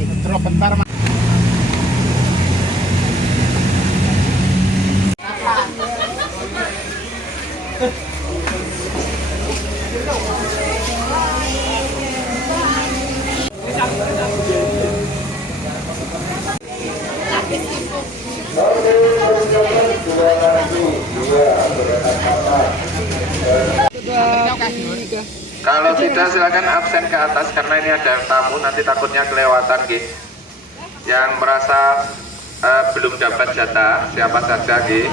Drop bentar, Mas. Kalau tidak silakan absen ke atas karena ini ada yang tamu, nanti takutnya kelewatan G. Yang merasa belum dapat jatah siapa saja G.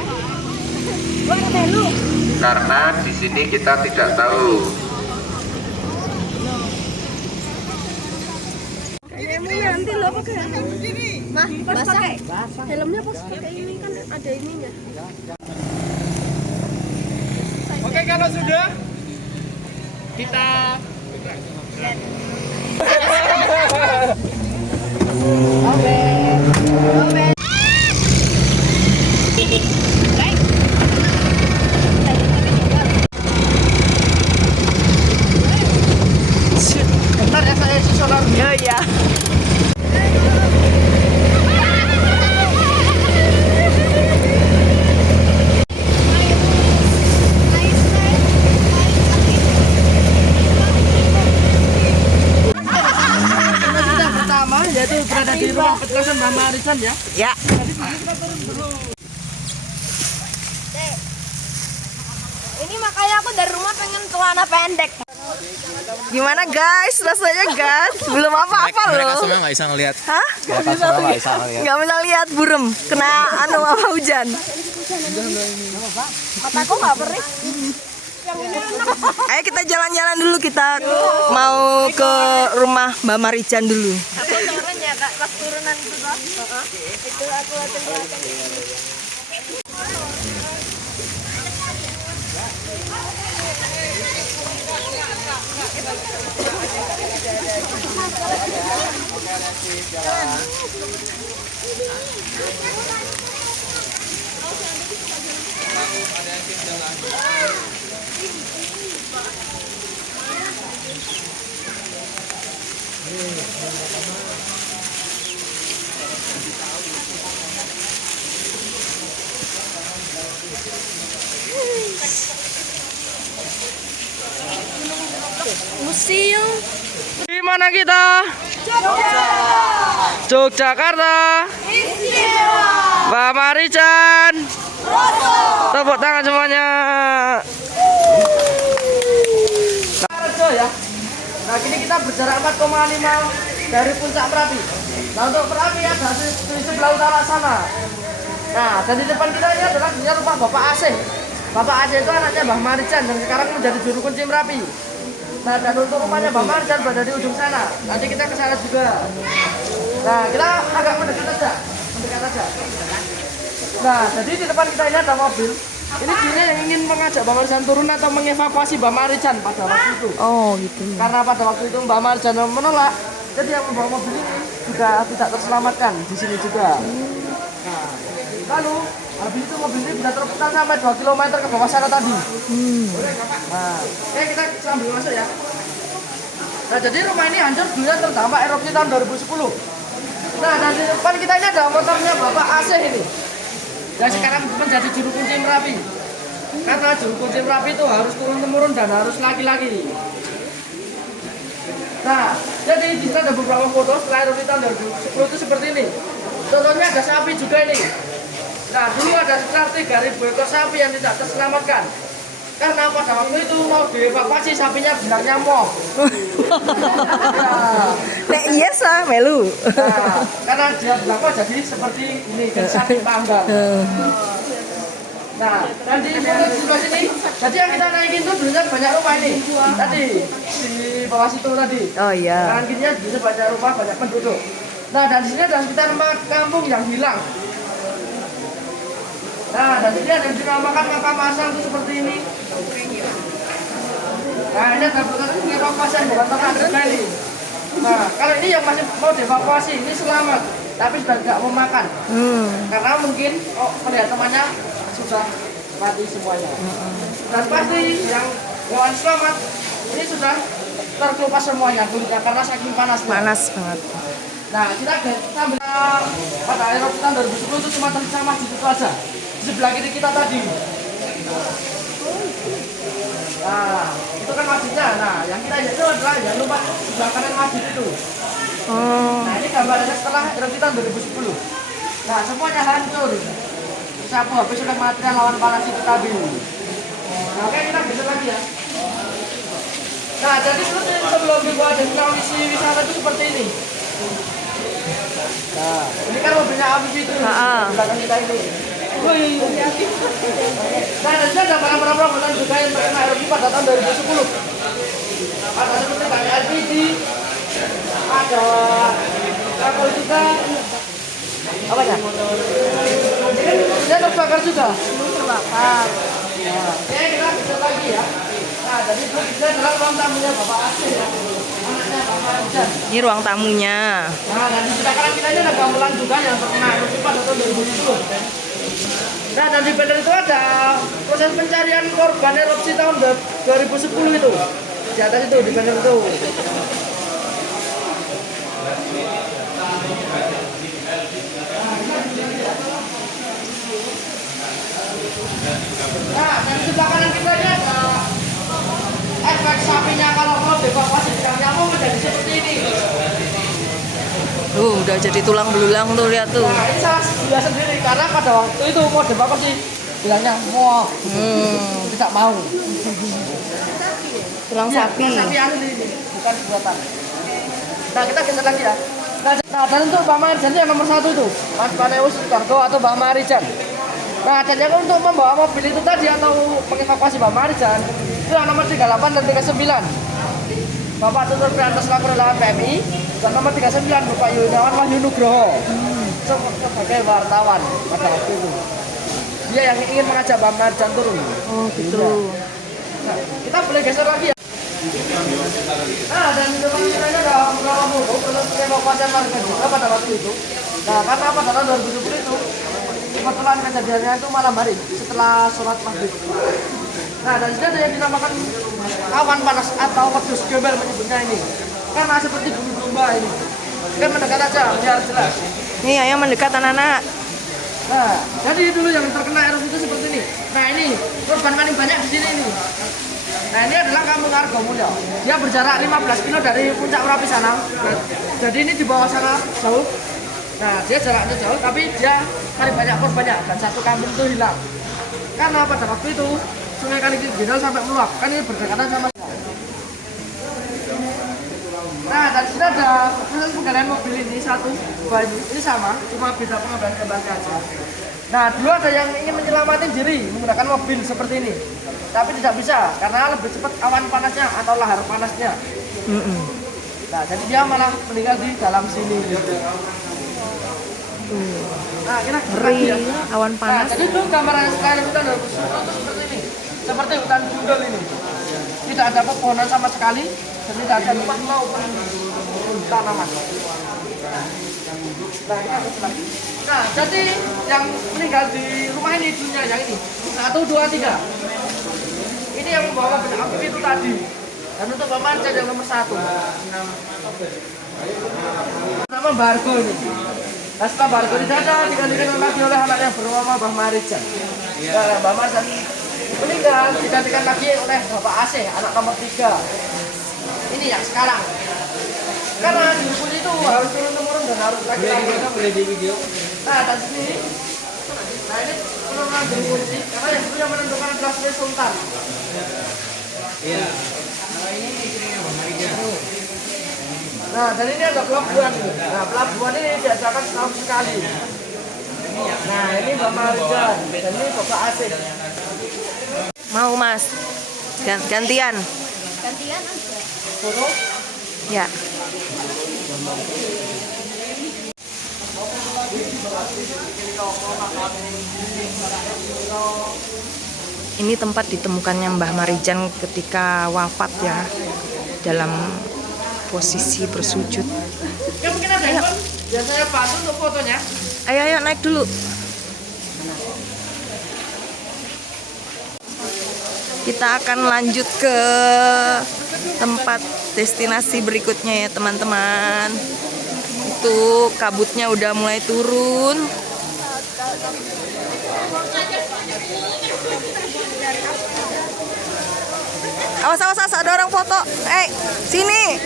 Karena di sini kita tidak tahu. Nanti lo pakai mah basah helmnya pas pakai ini kan ada ininya. Oke, kalau sudah kita bentar ya, saya susul. Oh iya. Yaitu berada di rumah petelasan Mbak Marican ya. Ya. Ini makanya aku dari rumah pengen celana pendek. Gimana guys, rasanya guys? Belum apa-apa loh. Mereka semua nggak bisa ngelihat. Hah? Mereka semua nggak bisa ngelihat. Nggak bisa lihat burem, kena apa hujan. Kataku nggak perih. Ayo kita jalan-jalan dulu, kita mau ke rumah Mbak Marican dulu. Aku turun ya kak, pas turunan itu kak. Itu aku latihan. Museum. Di mana kita? Yogyakarta. Mbak Marican. Tepuk tangan semuanya. Ya. Nah, kini kita berjarak 4,5 dari puncak Merapi. Nah, untuk Merapi ada di sebelah utara sana. Nah, dan di depan kita ini adalah rumah Bapak Aceh. Bapak Aceh itu anaknya Mbah Marican dan sekarang menjadi juru kunci Merapi. Nah, dan untuk rumahnya Mbah Marican berada di ujung sana. Nanti kita ke sana juga. Nah, kita agak mendekat aja. Nah, jadi di depan kita ini ada mobil. Ini dia yang ingin mengajak Mbak Marican turun atau mengevakuasi Mbak Marican pada waktu itu. Oh gitu. Karena pada waktu itu Mbak Marican menolak, jadi yang membawa mobil ini juga tidak terselamatkan di sini juga. Nah, lalu habis itu mobil ini bisa terputar sampai 2 km ke bawah sana tadi. Nah, oke, kita sambil masuk ya. Nah, jadi rumah ini hancur dulunya terdampak erupsi tahun 2010. Nah, dan di depan kita ini ada motornya Bapak Aceh ini. Dan sekarang menjadi juru kunci Merapi. Karena juru kunci Merapi itu harus turun-temurun dan harus laki-laki. Nah, jadi di sini ada beberapa foto setelah erupsi tahun 2010 itu seperti ini. Contohnya ada sapi juga ini. Nah, dulu ada sekitar 3.000 ekor sapi yang tidak terselamatkan. Karena pada waktu itu mau dievakuasi sapinya bilangnya moh. Nek iya sah melu. Nah, karena dia bilang kok jadi seperti ini kan sapi panggang. Nah, dan di sebelah sini, jadi yang kita naikin itu dulunya banyak rumah ini. Tadi di bawah situ tadi. Oh iya. Kanan kirinya bisa banyak rumah, banyak penduduk. Nah, dan di sini ada sekitar 4 kampung yang hilang. Nah, dan ini ada yang dinamakan makam masal itu seperti ini. Nah, ini ada evakuasi bukan ternak juga ini. Nah, kalau ini yang masih mau dievakuasi, ini selamat, tapi sudah tidak mau makan. Karena mungkin melihat temannya sudah mati semuanya. Dan pasti yang hewan selamat ini sudah terkelupas semuanya kulitnya karena saking panas. Panas banget. Nah, kita ambil pada Eropa tahun 2010 itu cuma tersisa masjid itu aja. Di sebelah kiri kita tadi. Nah, itu kan masjidnya. Nah, yang kita lihat itu adalah jangan lupa sebelah kanan masjid itu. Oh. Nah, ini gambarannya setelah Eropa tahun 2010. Nah, semuanya hancur. Sapu habis oleh material lawan panas itu tadi. Nah, oke, kita geser lagi ya. Nah, jadi sebelum dibuat destinasi wisata itu seperti ini. Nah, ini kan mobilnya Afif itu. Di belakang kita ini. Wih. Nah, dan juga ada barang-barang rombongan juga yang terkena erupsi pada tahun 2010. Ada seperti banyak LPG, ada kapal juga. Apa ya? Dia terbakar juga. Terbakar. Nah, oke, kita bisa lagi ya. Nah, jadi itu adalah ruang tamunya Bapak Asih ya. Anaknya Bapak Arjan. Ini ruang tamunya. Nah, dan di sebelah kanan kita ini ada gamelan juga yang terkena erupsi pada tahun 2010. Nah, dan di banner itu ada proses pencarian korban erupsi tahun 2010 itu. Di atas itu, di banner itu. Nah, dan di sebelah kanan kita ini ada efek sapinya kalau mau dievakuasi dengan nyamuk menjadi seperti ini. Udah jadi tulang belulang tuh, lihat tuh. Nah, ini salah dia sendiri karena pada waktu itu mau dievakuasi bilangnya mau tidak mau. Tulang sapi. Sapi asli ini, bukan buatan. Nah, kita geser lagi ya. Nah, dan untuk Mbak Marijan yang nomor 1 itu, Mas Paneus Sutargo atau Mbak Marijan. Nah, dan yang untuk membawa mobil itu tadi atau mengevakuasi Mbak Marijan itu yang nomor 38 dan 39. Bapak Tutur Prianto selaku relawan PMI dan nomor 39 Bapak Yunawan Wahyu Nugroho sebagai wartawan pada waktu itu. Dia yang ingin mengajak Mbak Marijan turun. Oh gitu. Nah, kita boleh geser lagi ya. Nah, dan di depan kita ini ada beberapa foto proses evakuasi warga juga pada waktu itu. Nah, karena pada tahun 2020 itu kebetulan kejadiannya itu malam hari setelah sholat maghrib. Nah, dan sudah ada yang dinamakan awan panas atau wedus gembel menyebutnya ini. Karena seperti bulu domba ini. Kita mendekat aja biar jelas. Nih, ayo mendekat anak-anak. Nah, jadi dulu yang terkena erupsi itu seperti ini. Nah, ini korban paling banyak di sini ini. Nah, ini adalah Kampung Argomulyo. Dia berjarak 15 kilo dari puncak Merapi sana. Jadi ini di bawah sana jauh. Nah, dia jaraknya jauh tapi dia paling banyak korbannya dan satu kampung itu hilang. Karena pada waktu itu Sungai Kaligidal sampai meluap. Kan ini berdekatan sama. Nah, dan sudah ada proses penggalian mobil ini satu, dua ini sama, cuma beda pengambilan gambarnya aja. Nah, dulu ada yang ingin menyelamatkan diri menggunakan mobil seperti ini, tapi tidak bisa karena lebih cepat awan panasnya atau lahar panasnya. Nah, jadi dia malah meninggal di dalam sini. Nah, kita Ngeri, ya. awan Nah, panas. jadi itu gambaran sekali hutan itu seperti ini, seperti hutan gundul ini. Tidak ada pepohonan sama sekali, dan tidak ada tempat maupun tanaman. Nah, kita terus lagi. Nah, jadi yang meninggal di rumah ini dunia yang ini 1, 2, 3. Ini yang membawa mobil Afif itu tadi. Dan untuk Mbak Marijan yang nomor 1. Nama Bargo ini. Nah, setelah Bargo tidak ada digantikan lagi oleh anak yang bernama Mbak Marijan. Nah, Mbak Marijan meninggal digantikan lagi oleh Bapak Asih, anak nomor 3. Ini yang sekarang. Karena di hukum itu harus turun-temurun dan harus lagi-lagi. Boleh di video. Nah, dan sini. Nah, ini penurunan dari kunci karena yang dulu yang menentukan adalah Sri Sultan. Iya. Kalau ini istrinya Bang Marijan. Nah, dan ini ada pelabuhan. Nah, pelabuhan ini diadakan setahun sekali. Nah, ini Mbak Marijan dan ini Bapak Asih. Mau Mas? Gantian. Gantian aja. Foto. Ya. Ini tempat ditemukannya Mbah Marijan ketika wafat ya, dalam posisi bersujud. Kan mungkin ada yang biasanya bantu untuk fotonya. Ayo naik dulu. Kita akan lanjut ke tempat destinasi berikutnya ya teman-teman. Itu tuh kabutnya udah mulai turun. Awas, awas, awas, ada orang foto. Sini.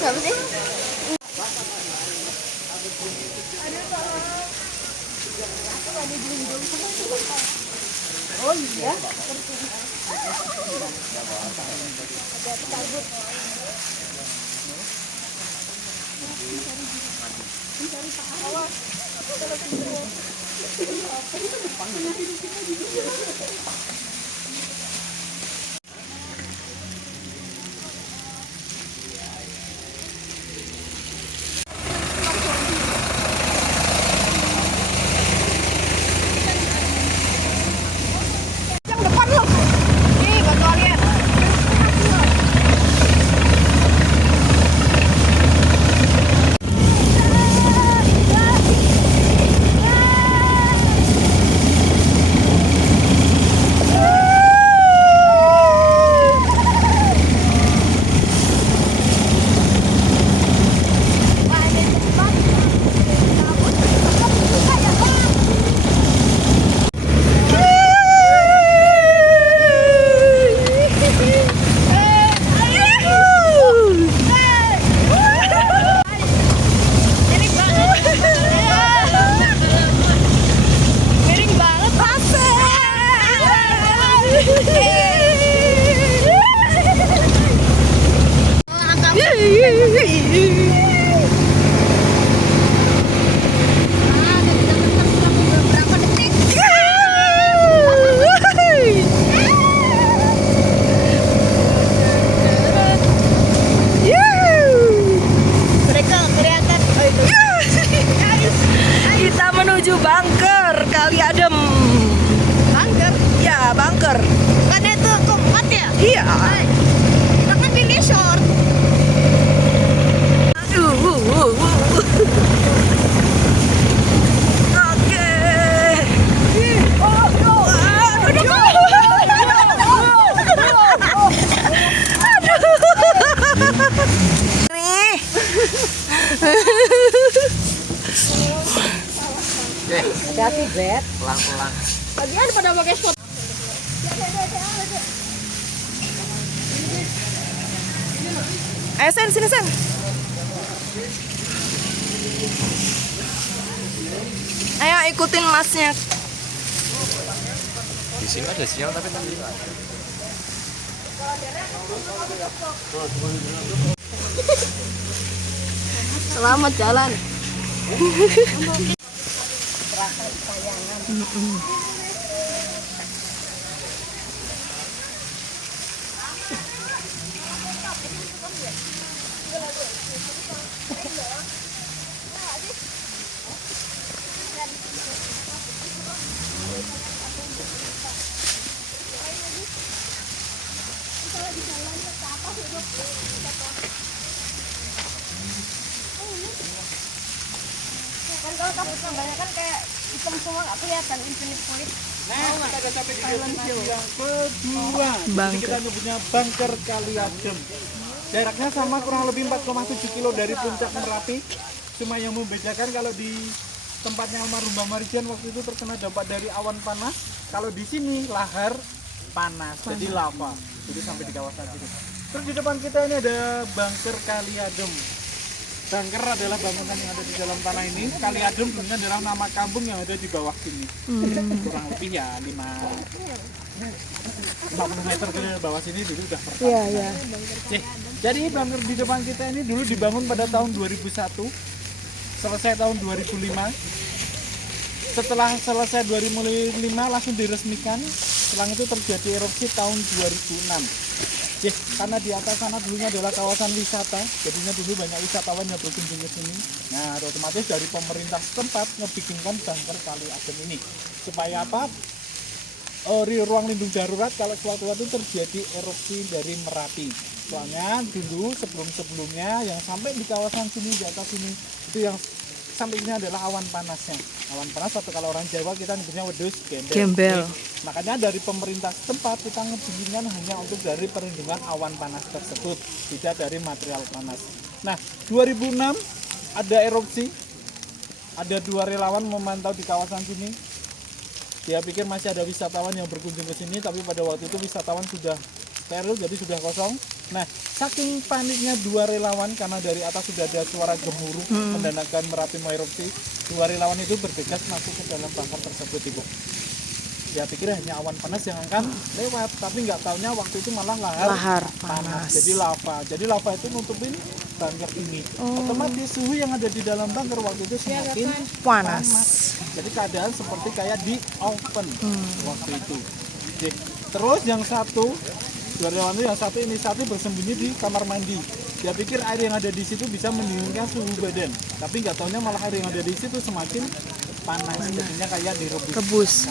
Siapa sih? Oh iya. Yang depan loh. Nih buat kalian. Kita menuju bunker Kali Adem. Bunker. Ya, bunker. Kan itu keempat ya? Iya. Kita kan pilih short. Oke. Nih. Hati-hati, Zed. Pelan-pelan. Bagian pada pakai short. Ayo Sen, sini Sen. Ayo ikutin masnya. Di sini ada sinyal tapi tadi nggak ada. Selamat jalan. Kan kalau kabut gambarnya kan kayak hitam semua nggak kelihatan infinite point. Nah, kita udah sampai di destinasi yang kedua. Jadi Bunker. kita nyebutnya bunker Kali Adem. Jaraknya sama kurang lebih 4,7 kilo dari puncak Merapi. Cuma yang membedakan kalau di tempatnya almarhum Mbah Marijan waktu itu terkena dampak dari awan panas. Kalau di sini lahar panas, jadi lava. Jadi sampai di kawasan sini. Terus di depan kita ini ada bunker Kali Adem. Bunker adalah bangunan yang ada di dalam tanah ini. Kali Adem sebenarnya adalah nama kampung yang ada di bawah sini. Kurang lebih ya 50 meter ke bawah sini dulu udah pernah. Iya, iya. Jadi bunker di depan kita ini dulu dibangun pada tahun 2001, selesai tahun 2005. Setelah selesai 2005 langsung diresmikan. Setelah itu terjadi erupsi tahun 2006. Karena di atas sana dulunya adalah kawasan wisata, jadinya dulu banyak wisatawan yang berkunjung ke sini. Nah, otomatis dari pemerintah setempat ngebikinkan bunker Kali Adem ini. Supaya apa? Ruang lindung darurat kalau suatu-suatu terjadi erupsi dari Merapi. Soalnya dulu sebelum-sebelumnya yang sampai di kawasan sini, di atas sini, itu yang sampai ini adalah awan panasnya. Awan panas atau kalau orang Jawa kita nyebutnya wedhus gembel. Gembel. Makanya dari pemerintah setempat kita ngebinginkan hanya untuk dari perlindungan awan panas tersebut, tidak dari material panas. Nah, 2006 ada erupsi, ada 2 relawan memantau di kawasan sini. Dia pikir masih ada wisatawan yang berkunjung ke sini, tapi pada waktu itu wisatawan sudah steril, jadi sudah kosong. Nah, saking paniknya 2 relawan karena dari atas sudah ada suara gemuruh menandakan Merapi mau erupsi. 2 relawan itu bergegas masuk ke dalam bunker tersebut, Ibu. Dia pikir hanya awan panas yang akan lewat, tapi nggak taunya waktu itu malah lahar panas. Jadi lava. Jadi lava itu nutupin bunker ini. Otomatis suhu yang ada di dalam bunker waktu itu semakin Panas. Jadi keadaan seperti kayak di oven waktu itu. Oke. Terus yang satu, 2 relawan itu yang satu ini satu bersembunyi di kamar mandi. Dia pikir air yang ada di situ bisa mendinginkan suhu badan, tapi nggak taunya malah air yang ada di situ semakin panas, jadinya kayak direbus.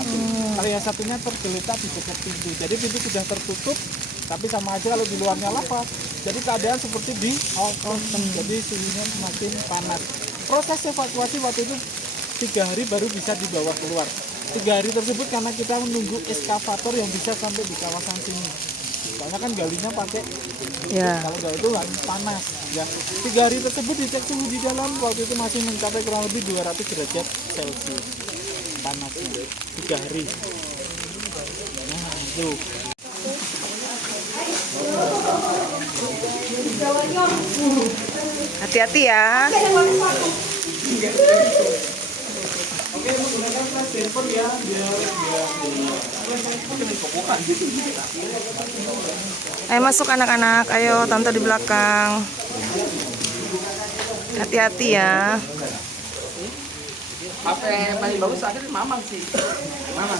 Kalau yang satunya tergeletak di dekat pintu, jadi pintu sudah tertutup, tapi sama aja kalau di luarnya lava. Jadi keadaan seperti di oven, jadi suhunya semakin panas. Proses evakuasi waktu itu 3 hari baru bisa dibawa keluar. 3 hari tersebut karena kita menunggu eskavator yang bisa sampai di kawasan sini. Soalnya kan galinya pakai, kalau gali itu panas. Ya, 3 hari tersebut dicek suhu di dalam waktu itu masih mencapai kurang lebih 200 derajat Celcius panasnya. 3 hari. Nah, itu. Hati-hati ya. Oke, menggunakan flash damper ya, biar Ayo masuk anak-anak, ayo tante di belakang. Hati-hati ya. HP yang paling bagus akhirnya Mamang sih. Mamang.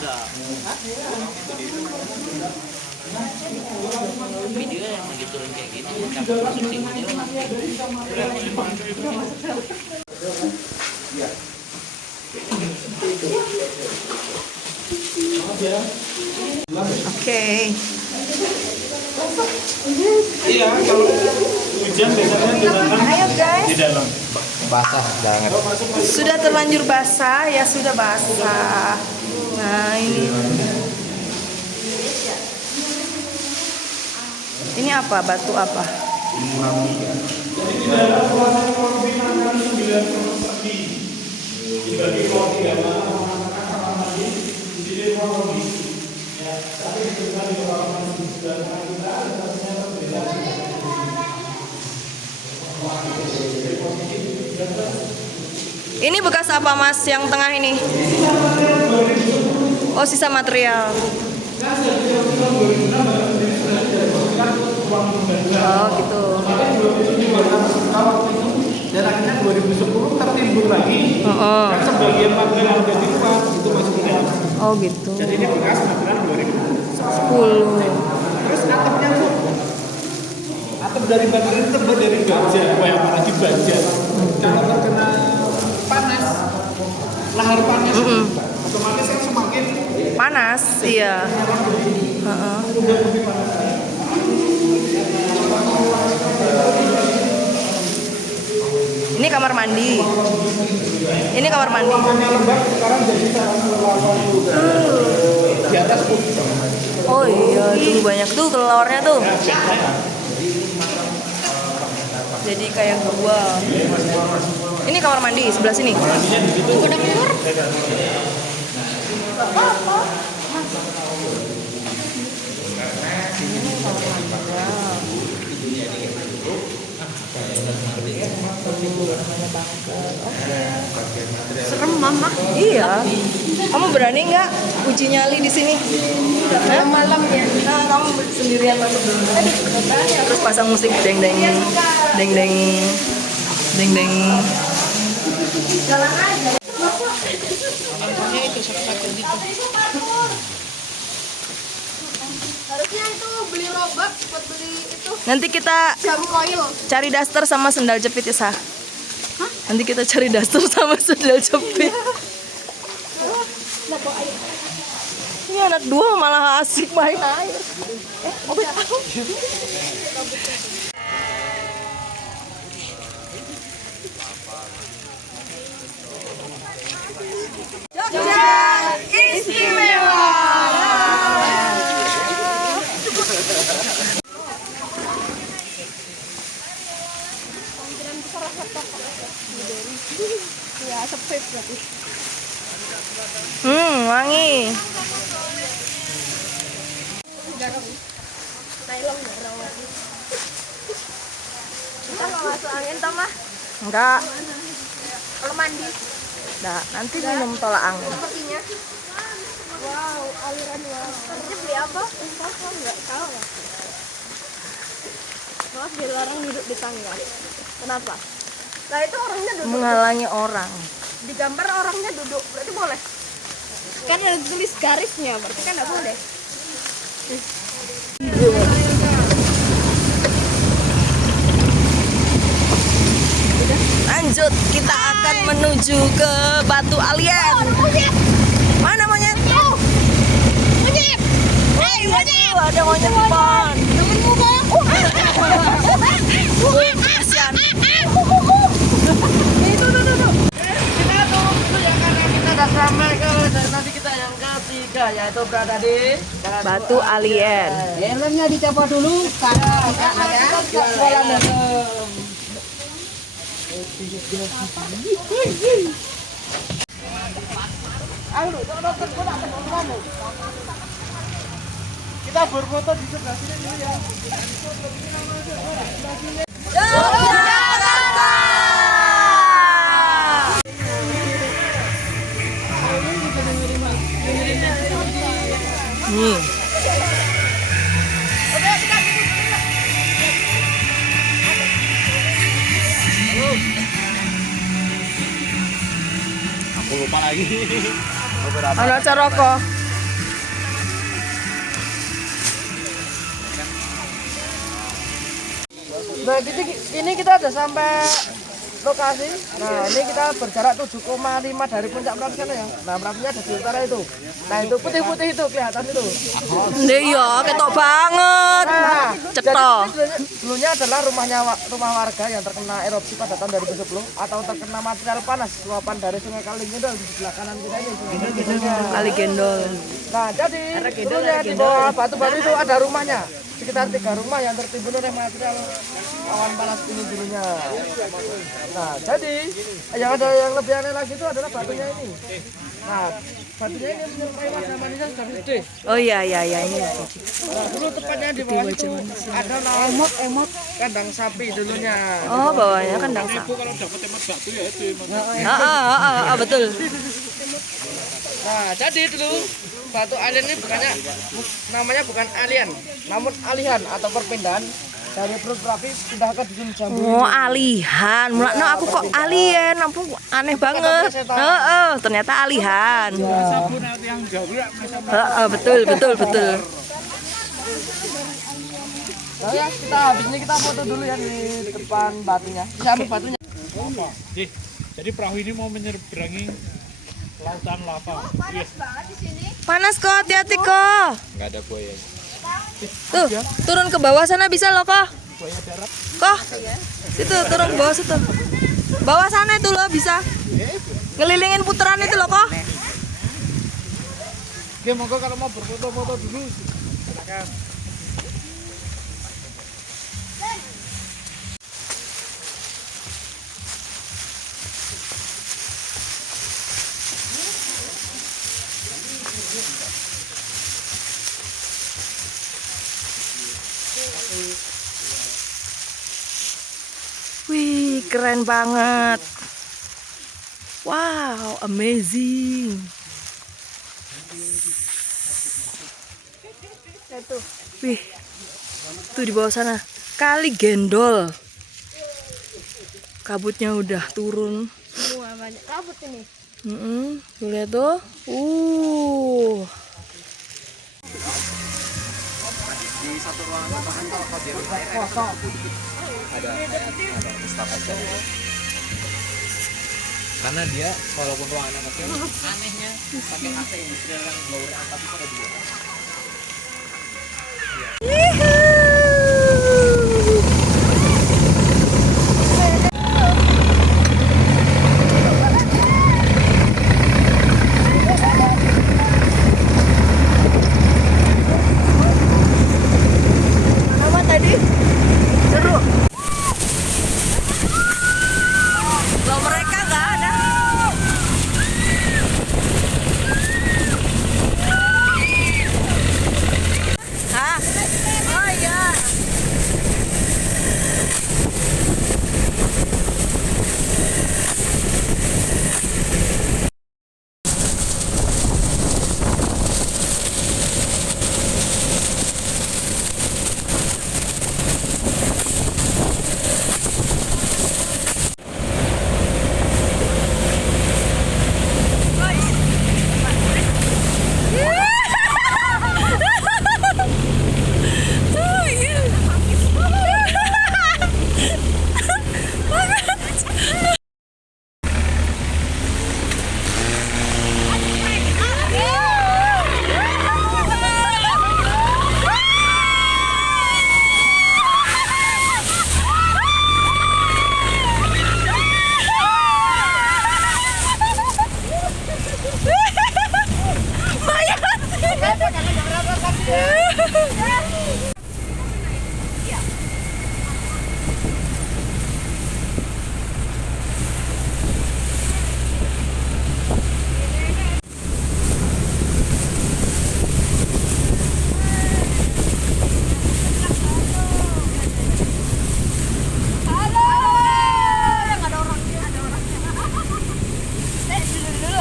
Video yang lagi turun kayak gini, tapi masuk sini Oke. Iya, kalau hujan biasanya genangan Ayo guys. di dalam. basah banget. Sudah terlanjur basah, ya sudah basah. Nah ini. Ini apa? Batu apa? Ini bekas apa Mas yang tengah ini? Oh, sisa material. Oh gitu. Dan akhirnya 2010 tertimbun lagi. Kan sebagian material yang ada di luar itu masuk ke dalam. Oh gitu. Jadi ini bekas material 10. Terus atapnya tuh, atap dari batu ini terbuat dari baja, apalagi baja. Kalau terkena panas, lahar panas, otomatis kan semakin Panas, iya. Ini kamar mandi. Ini kamar mandi. lembab sekarang jadi di atas putih. Oh iya, tuh banyak tuh kelelawarnya tuh. Jadi kayak gua. Ini kamar mandi sebelah sini. Udah keluar? Serem mama. Iya. Kamu berani nggak uji nyali di sini? Malam ya. Nah, kamu sendirian masuk dulu. Terus pasang musik deng deng deng deng deng deng. Jalan aja. Harusnya itu beli robak buat beli itu Nanti kita jam koil. cari daster sama sendal jepit ya, Sa. Nanti kita cari daster sama sendal jepit. Ini anak dua malah asik main air. Udah tahu. vape berarti. Wangi. Nylon darah lagi. Kita nggak masuk angin toh mah? Enggak. Kalau mandi Nah, nanti minum tolak angin. sepertinya. Wow, aliran wow. Ini beli apa? Info nggak tahu lah. Maaf dilarang duduk di tangga. Kenapa? Nah itu orangnya duduk. Menghalangi orang. Di gambar orangnya duduk, berarti boleh? Kan ada tulis garisnya, berarti kan nggak boleh. Lanjut, kita akan menuju ke Batu Alien. Mana monyet? Monyet! Hei monyet! Ada monyet di depan. Temenmu kok? Kasihan. Kita turun dulu ya karena kita udah sampai ke destinasi kita yang ketiga, yaitu berada di Batu Alien. Helmnya dicopot dulu karena tidak ada jualan helm. Kita berfoto di sebelah sini dulu ya. Yogyakarta. Nih. Aku lupa lagi. Ana caraka. Nah, ini kita udah sampai lokasi. Nah, ini kita berjarak 7,5 dari puncak Merapi sana ya. Nah, Merapinya ada di utara itu. Nah, itu putih-putih itu kelihatan itu. Iya, ketok banget. Nah, Cetha. jadi ini dulunya adalah rumah warga yang terkena erupsi pada tahun 2010 atau terkena material panas luapan dari Sungai Kalinggendol di sebelah kanan kita ini. Kali gendol. Nah, jadi dulunya di bawah batu-batu itu ada rumahnya. Sekitar 3 rumah yang tertimbun oleh material awan panas ini dulunya. Nah, jadi yang ada yang lebih aneh lagi itu adalah batunya ini. Nah, batunya ini menyerupai wajah manusia sudah gede. Oh iya ini. Nah, dulu tepatnya di bawah itu ada emot kandang sapi dulunya. Oh, bawahnya kandang sapi. Kalau dapat tempat batu ya itu emang. Betul. Nah, jadi dulu batu alien ini namanya bukan alien, namun alihan atau perpindahan dari perut Merapi pindah ke dusun Jambu. Oh, alihan. Mulakno aku kok alien, ampun aneh banget. Ternyata alihan. Sabun yang jauh ya. Betul. Nah, ya, habis ini kita foto dulu ya di depan batunya. Sampai batunya. Jadi perahu ini mau menyeberangi lautan lava. Yes. Panas kok, hati-hati kok. Nggak ada buaya. Tuh, turun ke bawah sana bisa loh kok. Buaya darat. Kok? Situ turun ke bawah situ. Bawah sana itu loh bisa. Ngelilingin putaran itu loh kok. Oke, monggo kalau mau berfoto-foto dulu silakan. Wih, keren banget. Wow, amazing. Wih, tuh di bawah sana Kali Gendol. Kabutnya udah turun. Semua banyak kabut ini. Tuh lihat tuh. di satu ruangan bahkan kalau di rumah ada staf aja. Karena dia walaupun ruangannya kecil, anehnya pakai AC industrial yang blower angkat itu ada dua. Apa tadi? Seru. Kalau mereka nggak ada.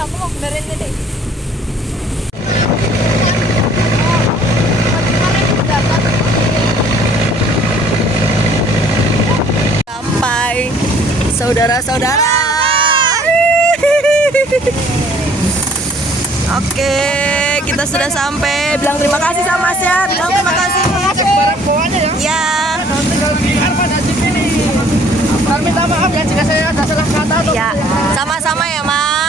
aku mau benerin ini. Sampai saudara-saudara. Oke, kita sudah sampai. Bilang terima kasih sama Mas ya. Bilang terima kasih. Barang bawahnya ya. Ya. Nanti kalau di Arman Haji ini. Minta maaf ya jika saya ada salah kata atau Ya, sama-sama ya, Mas.